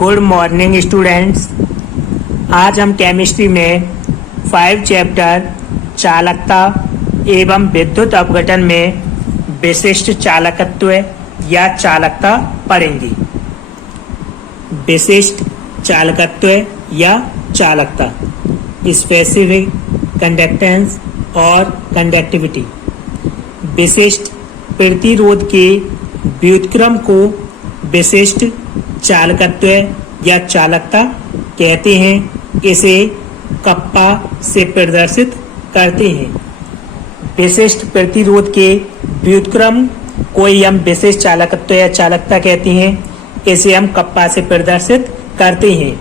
Good morning students. आज हम chemistry में 5 चैप्टर चालकता एवं विद्युत अपघटन में विशिष्ट चालकत्व या चालकता पढ़ेंगे। विशिष्ट चालकत्व या चालकता, स्पेसिफिक कंडक्टेंस और कंडक्टिविटी। विशिष्ट प्रतिरोध के व्युत्क्रम को विशिष्ट चालकत्व या चालकता कहते हैं। इसे कप्पा से प्रदर्शित करते हैं। विशिष्ट प्रतिरोध के व्युत्क्रम को हम विशिष्ट चालकत्व या चालकता कहते हैं। इसे हम कप्पा से प्रदर्शित करते हैं।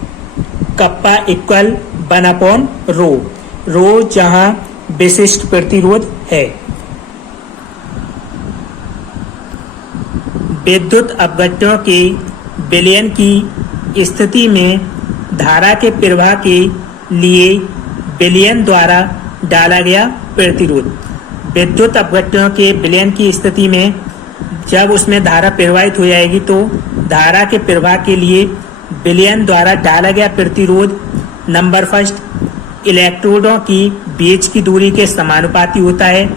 कप्पा इक्वल 1/ρ, रो जहां विशिष्ट प्रतिरोध है। विद्युत अपघटनों के विलयन की स्थिति में धारा के प्रवाह के लिए विलयन द्वारा डाला गया प्रतिरोध। विद्युत अपघटनों के विलयन की स्थिति में जब उसमें धारा प्रवाहित हो जाएगी तो धारा के प्रवाह के लिए विलयन द्वारा डाला गया प्रतिरोध नंबर फर्स्ट इलेक्ट्रोडों की बीच की दूरी के समानुपाती होता है।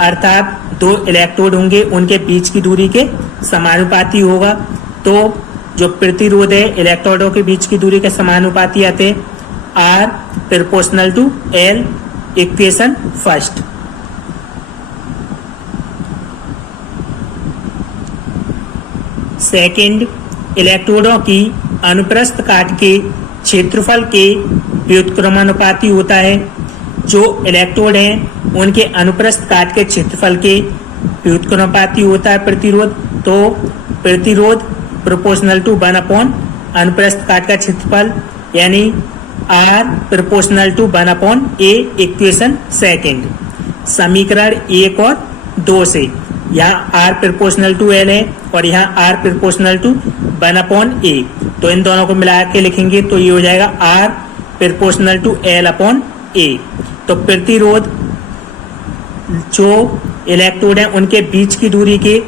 अर्थात 2 इलेक्ट्रोड होंगे, उनके बीच की दूरी के समानुपाती होगा। तो जो प्रतिरोध है इलेक्ट्रोडों के बीच की दूरी के समानुपाती आते R proportional to L, equation first. Second, इलेक्ट्रोडों की अनुप्रस्थ काट के क्षेत्रफल के व्युत्क्रमानुपाती होता है। जो इलेक्ट्रोड हैं उनके अनुप्रस्थ काट के क्षेत्रफल के व्युत्क्रमानुपाती होता है प्रतिरोध। तो प्रतिरोध प्रोपोर्शनल टू 1 अनुप्रस्थ काट का क्षेत्रफल, यानी R proportional to 1/A, equation second. समीकरण 1 और 2 से यहाँ R प्रोपोर्शनल टू L है और यहाँ R प्रोपोर्शनल टू 1/A, तो इन दोनों को मिला के लिखेंगे तो ये हो जाएगा R प्रोपोर्शनल टू L/A। तो प्रतिरोध जो इलेक्ट्रोड है उनके बीच की दूरी के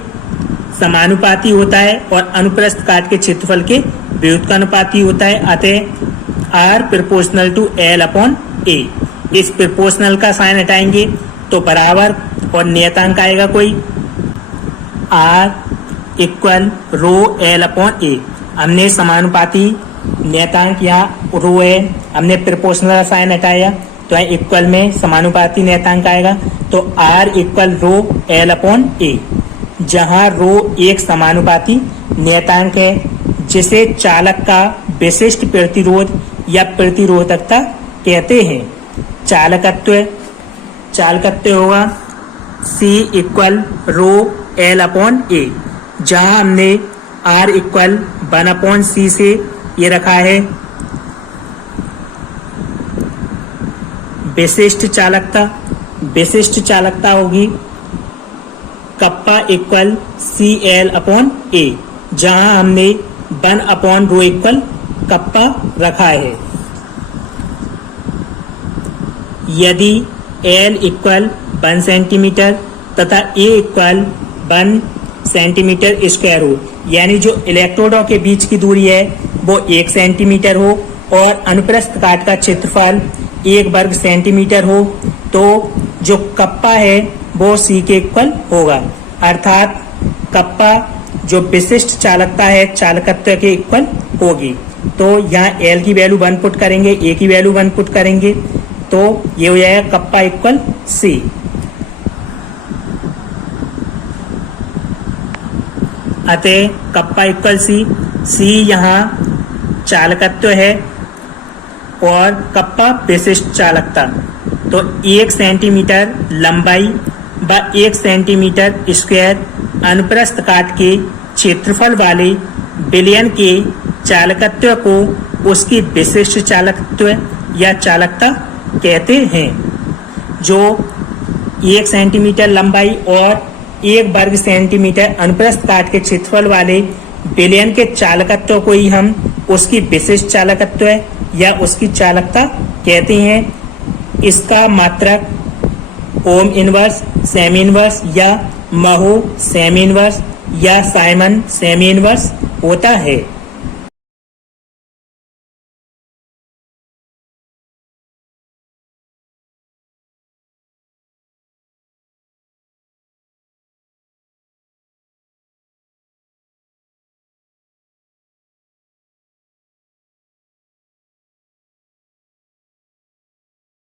समानुपाती होता है और अनुप्रस्थ काट के क्षेत्रफल के व्युत्क्रमानुपाती होता है। अतः R प्रोपोर्शनल टू L/A। इस प्रोपोर्शनल का साइन हटाएंगे तो बराबर और नियतांक आएगा कोई R इक्वल ρL/A। हमने समानुपाती नियतांक यहाँ रो है, हमने प्रोपोर्शनल साइन हटाया तो इक्वल में समानुपाती नियतांक आएगा। तो R इक्वल ρL/A, जहां रो एक समानुपाती नियतांक है जिसे चालक का विशिष्ट प्रतिरोध या प्रतिरोधकता कहते हैं। चालकत्व होगा C इक्वल ρL/A, जहां हमने R इक्वल 1/C से ये रखा है। विशिष्ट चालकता होगी कप्पा इक्वल CL/A, जहां हमने 1/ρ इक्वल कप्पा रखा है। यदि L इक्वल 1 सेंटीमीटर तथा A इक्वल 1 सेंटीमीटर स्क्वायर हो, यानी जो इलेक्ट्रोडों के बीच की दूरी है वो 1 सेंटीमीटर हो और अनुप्रस्थ काट का क्षेत्रफल 1 वर्ग सेंटीमीटर हो, तो जो कप्पा है वो C के इक्वल होगा। अर्थात कप्पा जो विशिष्ट चालकता है चालकत्व के इक्वल होगी। तो यहाँ L की वैल्यू 1 पुट करेंगे, A की वैल्यू 1 पुट करेंगे तो ये हो जाएगा कप्पा इक्वल C। अतः कप्पा इक्वल C यहाँ चालकत्व है और कप्पा विशिष्ट चालकता। तो 1 सेंटीमीटर लंबाई व 1 सेंटीमीटर स्क्वायर अनुप्रस्थ काट के क्षेत्रफल वाले विलयन के चालकत्व को उसकी विशिष्ट चालकत्व या चालकता कहते हैं। जो 1 सेंटीमीटर लंबाई और 1 वर्ग सेंटीमीटर अनुप्रस्थ काट के क्षेत्रफल वाले विलयन के चालकत्व को ही हम उसकी विशिष्ट चालकत्व या उसकी चालकता कहते हैं। इसका मात्रक ओम इनवर्स, सेमी इनवर्स या महो सेमी इनवर्स या साइमन सेमी इनवर्स होता है।